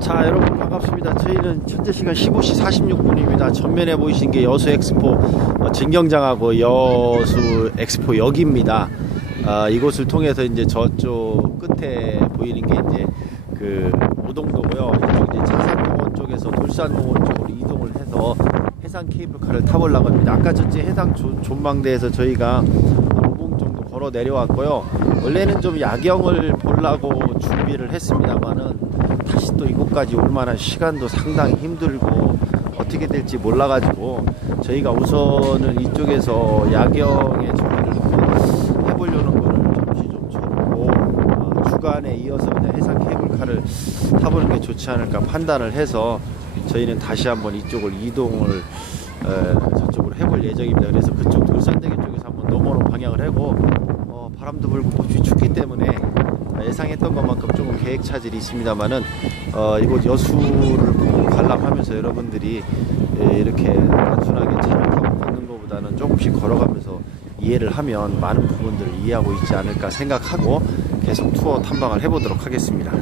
자 여러분 반갑습니다. 저희는 현재 시간 15시 46분입니다. 전면에 보이신 게 여수 엑스포 어, 진경장하고 여수 엑스포 역입니다. 아, 이곳을 통해서 이제 저쪽 끝에 보이는 게 이제 그 오동도고요. 이쪽 이제 자산공원 쪽에서 돌산공원 쪽으로 이동을 해서 해상 케이블카를 타보려고 합니다. 아까 저째 해상 조- 존망대에서 저희가 한 5분 정도 걸어 내려왔고요. 원래는 좀 야경을 보려고 준비를 했습니다만은 다시 또 이곳까지 올 만한 시간도 상당히 힘들고 어떻게 될지 몰라가지고 저희가 우선은 이쪽에서 준비를 한번 해보려는 거를 잠시 좀 쳐보고 어, 주간에 이어서 그냥 해상 케이블카를 타보는 게 좋지 않을까 판단을 해서 저희는 다시 한번 이쪽을 이동을 에, 저쪽으로 해볼 예정입니다. 그래서 그쪽 돌산대교 쪽에서 넘어오는 방향을 하고 어, 바람도 불고 몹시 춥기 때문에 예상했던 것만큼 조금 계획 차질이 있습니다만은 어, 이곳 여수를 관람하면서 여러분들이 예, 이렇게 단순하게 차를 타고 걷는 것보다는 조금씩 걸어가면서 이해를 하면 많은 부분들을 이해하고 있지 않을까 생각하고 계속 투어 탐방을 해보도록 하겠습니다.